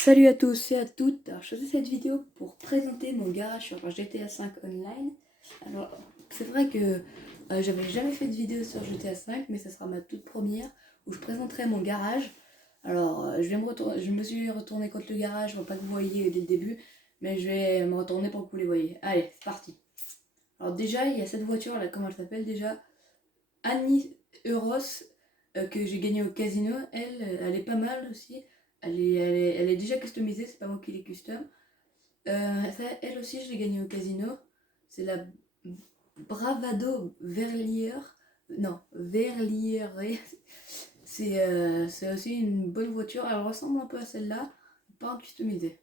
Salut à tous et à toutes. Alors, je faisais cette vidéo pour présenter mon garage sur GTA V Online. Alors, c'est vrai que j'avais jamais fait de vidéo sur GTA V, mais ça sera ma toute première où je présenterai mon garage. Alors, je me suis retourné contre le garage, je ne pas que vous voyez dès le début, mais je vais me retourner pour que vous les voyez. Allez, c'est parti. Alors déjà, il y a cette voiture là, comment elle s'appelle déjà? Annie Euros, que j'ai gagné au casino. Elle est pas mal aussi. Elle est déjà customisée, c'est pas moi qui l'ai custom. Elle aussi, je l'ai gagnée au casino. C'est la Bravado Verlier. Non, Verlier. C'est aussi une bonne voiture. Elle ressemble un peu à celle-là, pas en customisée.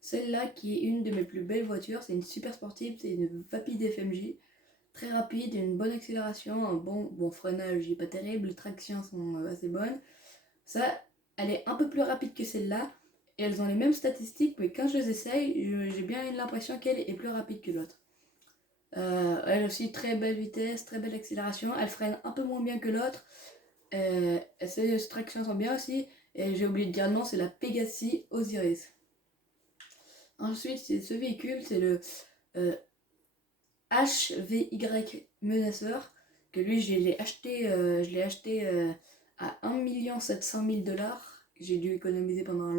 Celle-là qui est une de mes plus belles voitures, c'est une super sportive, c'est une Vapid FMJ. Très rapide, une bonne accélération, un bon freinage, il est pas terrible, les tractions sont assez bonnes. Ça, elle est un peu plus rapide que celle-là, et elles ont les mêmes statistiques, mais quand je les essaye, j'ai bien l'impression qu'elle est plus rapide que l'autre. Elle aussi, très belle vitesse, très belle accélération, elle freine un peu moins bien que l'autre, ses tractions sont bien aussi, et j'ai oublié de dire non, c'est la Pegasi Osiris. Ensuite, c'est ce véhicule, c'est le HVY Menaceur, que lui je l'ai acheté à 1 700 000 $. J'ai dû économiser pendant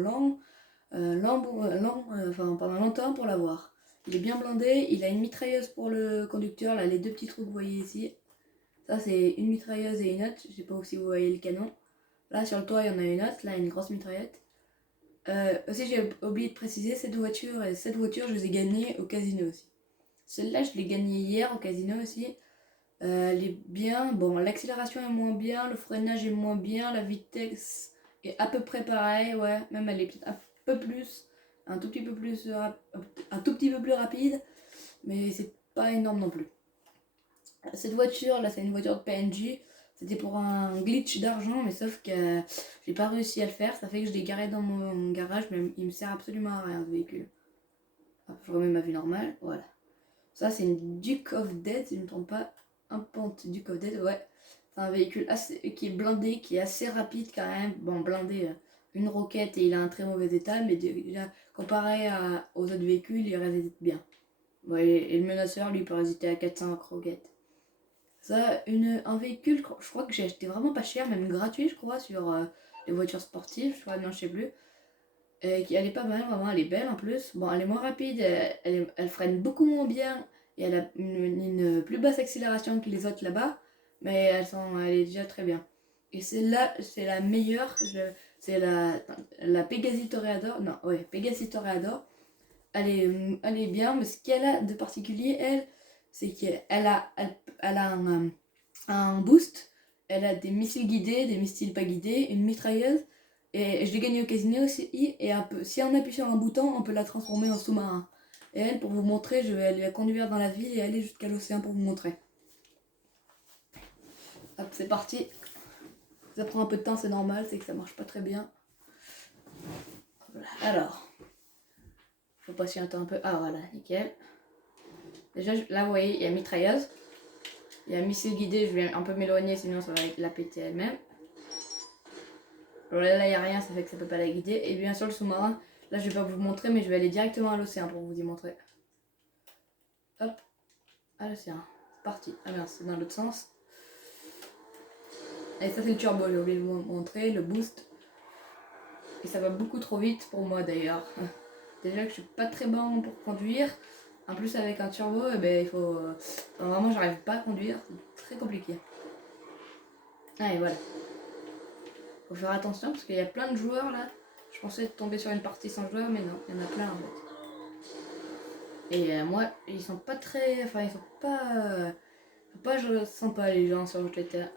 pendant longtemps pour l'avoir. Il est bien blindé, il a une mitrailleuse pour le conducteur, là les deux petits trous que vous voyez ici. Ça c'est une mitrailleuse et une autre, je sais pas si vous voyez le canon. Là sur le toit il y en a une autre, là une grosse mitraillette. Aussi j'ai oublié de préciser, cette voiture je les ai gagnées au casino aussi. Celle-là, je l'ai gagnée hier au casino aussi. Elle est bien. Bon, l'accélération est moins bien, le freinage est moins bien, la vitesse est à peu près pareil. Ouais, même elle est peut-être un peu plus, un tout petit peu plus, un tout petit peu plus rapide, mais c'est pas énorme non plus. Cette voiture là, c'est une voiture de PNJ. C'était pour un glitch d'argent, mais sauf que j'ai pas réussi à le faire. Ça fait que je l'ai garé dans mon garage, mais il me sert absolument à rien ce véhicule. Hop, je remets ma vie normale, voilà. Ça, c'est une Duke of Death, si je ne me trompe pas. Un Pente Duke of Death, ouais. C'est un véhicule qui est blindé, qui est assez rapide quand même. Bon, blindé, une roquette et il a un très mauvais état, mais déjà, comparé aux autres véhicules, il résiste bien. Ouais, et le menaceur, lui, peut résister à 400 roquettes. Ça, un véhicule, je crois que j'ai acheté vraiment pas cher, même gratuit, je crois, sur les voitures sportives. Je crois, non, je sais plus. Elle est pas mal, vraiment, elle est belle en plus. Bon, elle est moins rapide, elle freine beaucoup moins bien et elle a une plus basse accélération que les autres là-bas, mais elle est déjà très bien. Et celle-là, c'est la meilleure, c'est la Pegasi Toreador. Non, ouais, Pegasi Toreador. Elle est bien, mais ce qu'elle a de particulier, c'est elle a un boost, elle a des missiles guidés, des missiles pas guidés, une mitrailleuse. Et je l'ai gagnée au casino aussi. Et si on appuie sur un bouton, on peut la transformer en sous-marin. Et elle, pour vous montrer, je vais aller la conduire dans la ville et aller jusqu'à l'océan pour vous montrer. Hop, c'est parti. Ça prend un peu de temps, c'est normal, c'est que ça marche pas très bien. Voilà. Alors, faut patienter un peu. Ah voilà, nickel. Déjà, là, vous voyez, il y a mitrailleuse. Il y a missile guidé, je vais un peu m'éloigner, sinon ça va la péter elle-même. Alors là, il n'y a rien, ça fait que ça peut pas la guider. Et bien sûr, le sous-marin, là, je vais pas vous montrer, mais je vais aller directement à l'océan pour vous y montrer. Hop, à l'océan. C'est parti. Ah merde, c'est dans l'autre sens. Et ça, c'est le turbo, j'ai oublié de vous montrer, le boost. Et ça va beaucoup trop vite pour moi d'ailleurs. Déjà que je suis pas très bon pour conduire. En plus, avec un turbo, eh ben, il faut. Vraiment, j'arrive pas à conduire, c'est très compliqué. Allez, voilà. Faut faire attention parce qu'il y a plein de joueurs là. Je pensais tomber sur une partie sans joueurs, mais non, il y en a plein en fait. Et moi, ils sont pas très. Enfin, ils sont pas sympas les gens sur GTA.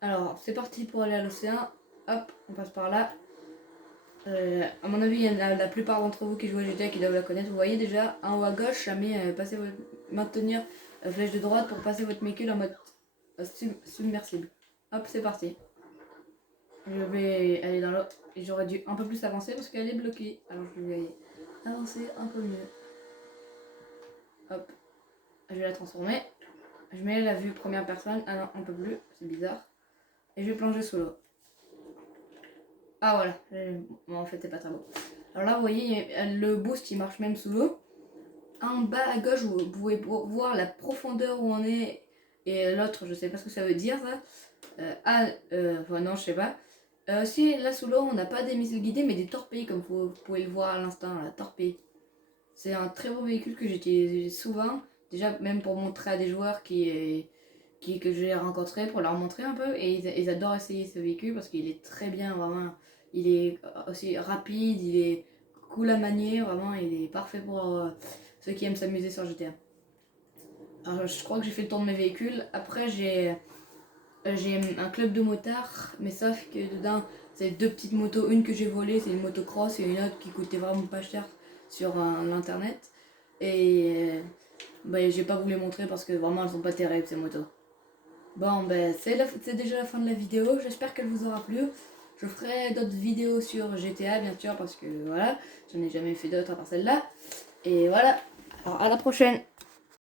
Alors, c'est parti pour aller à l'océan. Hop, on passe par là. À mon avis, il y en a la plupart d'entre vous qui jouent à GTA qui doivent la connaître. Vous voyez déjà en haut à gauche, ça met maintenir la flèche de droite pour passer votre véhicule en mode submersible. Hop, c'est parti. Je vais aller dans l'eau. Et j'aurais dû un peu plus avancer parce qu'elle est bloquée. Alors je vais avancer un peu mieux. Hop, je vais la transformer. Je mets la vue première personne. Ah non, on peut plus, c'est bizarre. Et je vais plonger sous l'eau. Ah voilà, bon, en fait c'est pas très beau. Alors là vous voyez le boost il marche même sous l'eau. En bas à gauche vous pouvez voir la profondeur où on est et l'autre je sais pas ce que ça veut dire ça. Enfin non je sais pas. Aussi là sous l'eau on n'a pas des missiles guidés mais des torpilles comme vous pouvez le voir à l'instant, la torpille. C'est un très beau véhicule que j'utilise souvent, déjà même pour montrer à des joueurs que j'ai rencontrés, pour leur montrer un peu, et ils adorent essayer ce véhicule parce qu'il est très bien, vraiment, il est aussi rapide, il est cool à manier, vraiment, il est parfait pour ceux qui aiment s'amuser sur GTA. Alors je crois que j'ai fait le tour de mes véhicules, après j'ai un club de motards, mais sauf que dedans, c'est deux petites motos. Une que j'ai volée, c'est une motocross, et une autre qui coûtait vraiment pas cher sur l'internet. Et bah, j'ai pas voulu les montrer parce que vraiment elles sont pas terribles ces motos. Bon, ben c'est déjà la fin de la vidéo. J'espère qu'elle vous aura plu. Je ferai d'autres vidéos sur GTA bien sûr parce que voilà, j'en ai jamais fait d'autres à part celle-là. Et voilà, alors à la prochaine.